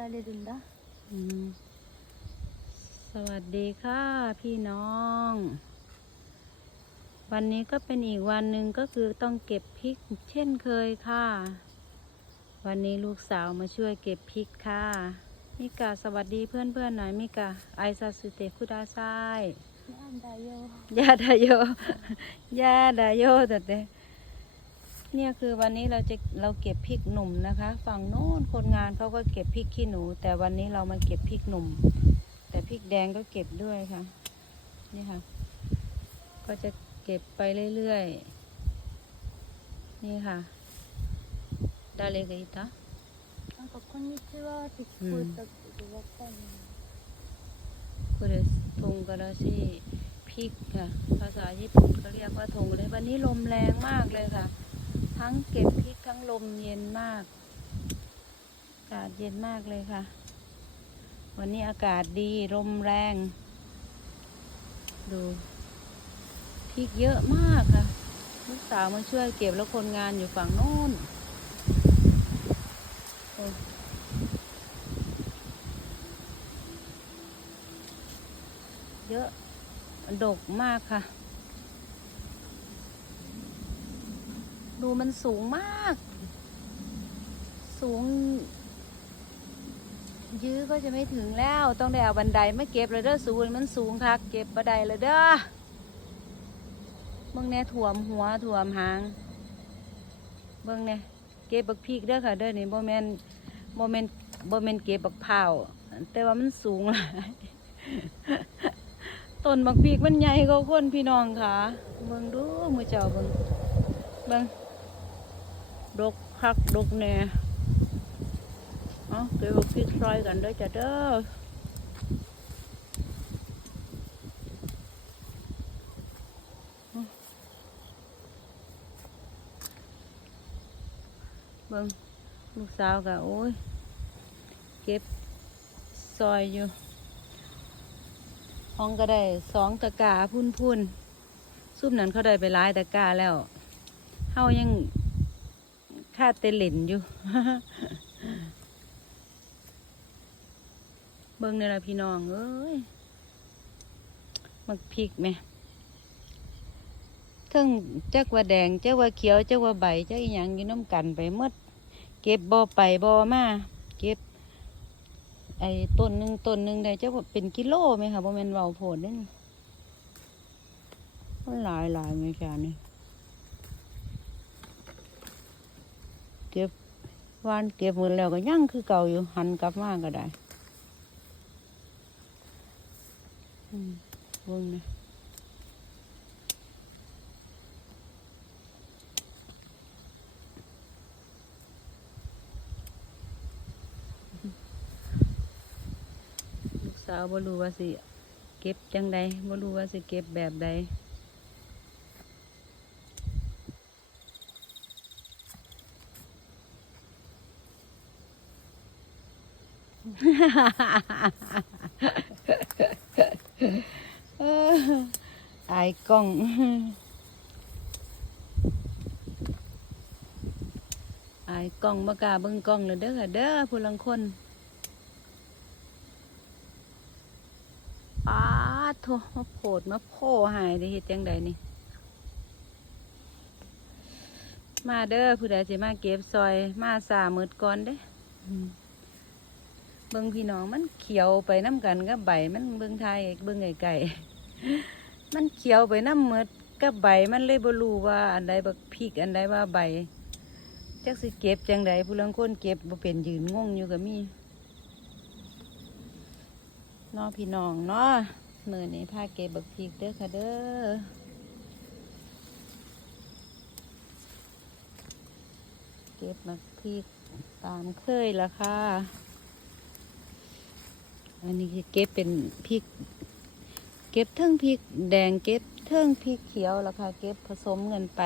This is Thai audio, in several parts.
อะเลยดินดาสวัสดีค่ะพี่น้อง วันนี้ก็เป็นอีกวันหนึ่งก็คือต้องเก็บพริกเช่นเคยค่ะ วันนี้ลูกสาวมาช่วยเก็บพริกค่ะมิกาสวัสดีเพื่อนเพื่อนหน่อยมิกาไอซาสุเตคุดาไซยาดาโยยาดาโยยาดาโยแต่ เนี่ยคือวันนี้เราจะเราเก็บพริกหนุ่มนะคะ ฝั่งโน้นคนงานเขาก็เก็บพริกขี้หนู แต่วันนี้เรามาเก็บพริกหนุ่ม แต่พริกแดงก็เก็บด้วยค่ะ นี่ค่ะ ก็จะเก็บไปเรื่อยๆ นี่ค่ะดาเลกอิตา なんかこんにちはって聞こえたけどわかんない คุเรสทงกราชิพริกค่ะ ภาษาญี่ปุ่นเขาเรียกว่าทงเลย วันนี้ลมแรงมากเลยค่ะ ทั้งเก็บพริกทั้งลมเย็นมากอากาศเย็นมากเลยค่ะ วันนี้อากาศดีลมแรง ดูพริกเยอะมากค่ะลูกสาวมาช่วยเก็บแล้วคนงานอยู่ฝั่งโน้นเยอะดกมากค่ะ ดูมันสูงมาก สูง ยื้อก็จะไม่ถึงแล้ว ต้องได้เอาบันไดไม่เก็บเลยเด้อสูงมันสูงคักเก็บบันไดเลยเด้อเบิ่งแน่ถ่วมหัวถ่วมหาง เบิ่งแน่เก็บบักพริกเด้อค่ะเด้อนี่โมเมนโมเมนโมเมนเก็บบักเผาแต่ว่ามันสูงหลายต้นบักพริกมันใหญ่กว่าคนพี่น้องค่ะ เบิ่งดูมือเจ้าเบิ่งเบิ่ง ดกคักดกแน่เอาเก็บบักพริกซอยกันเด้จ้ะเด้อเบิ่งลูกสาวก็โอ้ย เก็บซอยอยู่ห้องก็ได้สองตะกาพุ่นพุ่นซุปนั้นเขาได้ไปหลายตะกาแล้วเฮายัง ค่าเตลินอยู่ เบิ่งในละพี่น้อง เอ้ย มักพริกไหมทั้งจักว่าแดงจักว่าเขียวจักว่าใบจักอีหยังอยู่น้ำกันไปหมดเก็บบ่อไปบ่อมาเก็บ ไอ้ต้นหนึ่งต้นหนึ่งได้จักว่าเป็นกิโลไหมคะบ่แม่นเว้าโพดเด้นมันหลายหลายไหมจ้านี่ เก็บวานเก็บหมดแล้วก็ยังคือเก่าอยู่หันกลับมาก็ได้อืมเบิ่งนะลูกสาวบ่รู้ว่าสิ เก็บจังใดบ่รู้ว่าสิเก็บแบบใด อออายกล้อง อายกล้องบกาเบิ่งกล้องเลยเด้อค่ะเด้อผู้ลังคนป้าโทมาโผดมาโพหายได้เฮ็ดจังใดนี่ มาเด้อผู้ใดสิมาเก็บซอย มาสามืดก่อนเด้อ เบิ่งพี่น้องมันเขียวไปน้ำกันกับใบมันเบิ่งไทยเบิ่งไก่ๆมันเขียวไปน้ำหมดกับใบมันเลยบรูว่าอันใดบักพริกอันใดว่าใบจักสิเก็บจังใดผู้ลังคนเก็บบ่เป็นยืนงงอยู่ก็มีน้อพี่น้องเนาะมื้อนี้พาเก็บบักพริกเด้อค่ะเด้อเก็บบักพริกตามเคยละค่ะ อันนี้เก็บเป็นพริก เก็บเทิงพริกแดงเก็บเทิงพริกเขียวแล้วค่ะ เก็บผสมเงินไป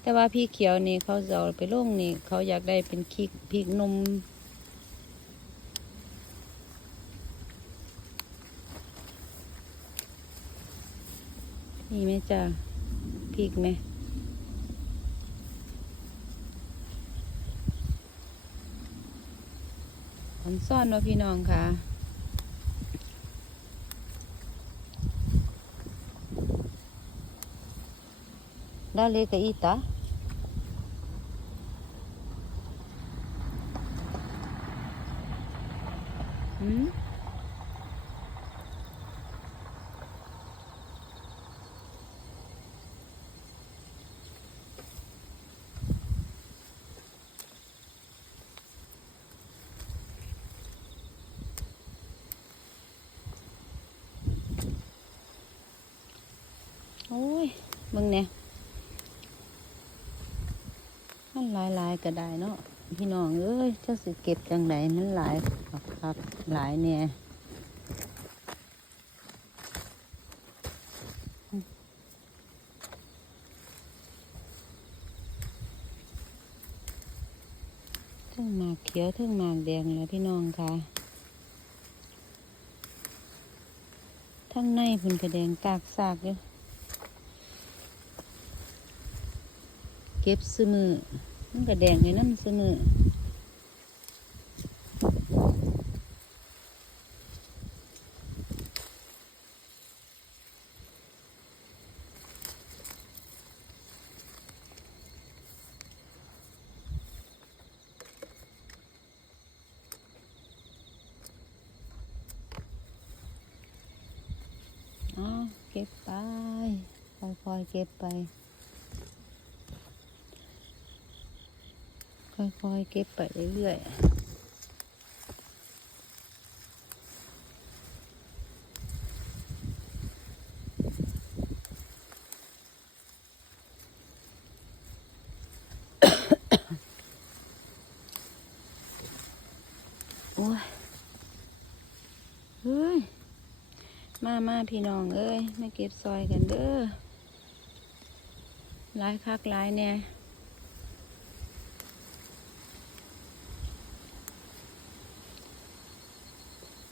แต่ว่าพริกเขียวนี่เขาจะเอาไปลงนี่ เขาอยากได้เป็นพริกพริกนมนี่ไหมจ้าพริกไหมอันซ่อนว่าพี่น้องค่ะ Dale ke ita. Hmm? Ôi, mừng nè. ก็ได้เนาะพี่น้องเอ้ยเจะสิเก็บจังไดมันหลายครับหลายเนี่ยทั้งหมากเขียวทั้งหมากแดงเลยพี่น้องค่ะทั้งในพุ่นกระแดงกากซากอยู่เก็บซื้อมือ มันก็แดงเลยนั่นซื้อมือเก็บไปค่อยๆเก็บไป ค่อยๆเก็บไปเรื่อยๆโอ้ยเฮ้ย มามาพี่น้องเอ้ย มาเก็บซอยกันเด้อหลายคักหลายแน่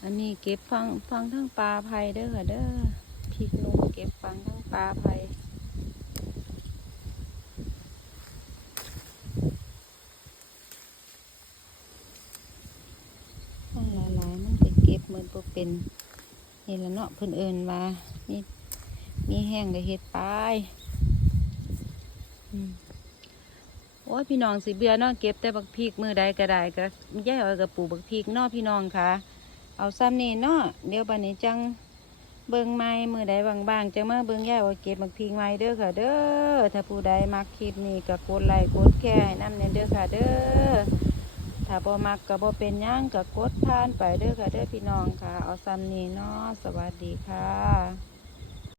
อันนี้เก็บฟังฟังทั้งปลาไผ่เด้อค่ะเด้อพริกนุ่มเก็บฟังทั้งปลาไผ่ฟังหลายๆมันจะเก็บเหมือนบ่เป็นนี่ละเนาะเพิ่อนเอิญว่ามีมีแห้งก็เฮ็ดปอืมโอ้ยพี่น้องสิเบื่อเนาะเก็บแต่บักพริกมือใดก็ได้ก็ย่ายอ้อยกับปูบักพริกเนาะพี่น้องค่ะ เอาซ้ำนี่เนาะเดี๋ยวบันนี้จังเบิ่งไม้มือใดบางๆจังมาเบิ่งย่ายว่าเก็บบักพิงไม้เด้อค่ะ เด้อถ้าผู้ใดมักคลิปนี้ก็กดไลค์กดแชร์ให้น้ำเนเด้อค่ะ เด้อถ้าบ่มักก็บ่เป็นย่างก็กดผ่านไปเด้อค่ะเด้อพี่น้องค่ะ เอาซ้ำนี่เนาะสวัสดีค่ะ